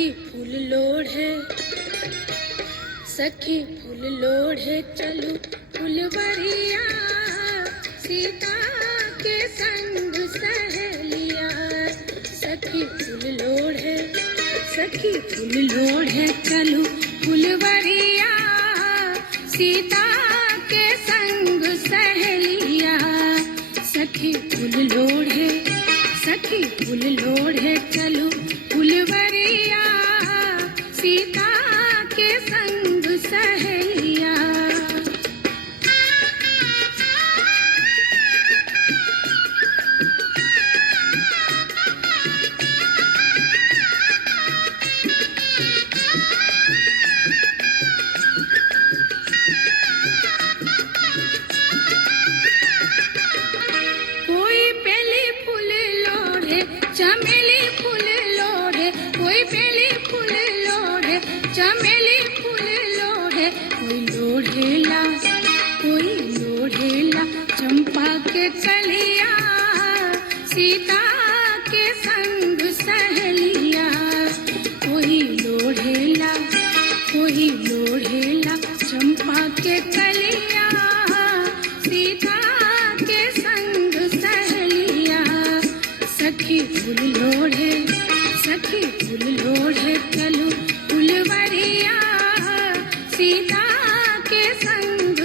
सखी फूल लोढ़े, सखी फूल लोढ़े चलू फुलवरिया, सीता के संग सहेलिया। सखी फूल लोढ़े, सखी फूल लोढ़े चलू फुलवरिया, सीता के संग सहेलिया। सखी फूल लोढ़े, सखी फूल लोढ़े चलू फुलवरिया, सीता के संग सहेलिया। कोई बेली फूल लोढ़े, चमेली फूल लोढ़े, कोई बेली फूल लोढ़े, चमेली फूल लोढ़े, कोई लोढ़ेला, कोई लोढ़ेला चंपा के कलिया, सीता के संग सहेलिया। कोई लोढ़ेला, कोई लोढ़ेला चंपा के कलिया, सीता के संग सहेलिया। सखी फूल लोढ़े, सखी फूल लोढ़े चलू फुलवरिया, सीता के संग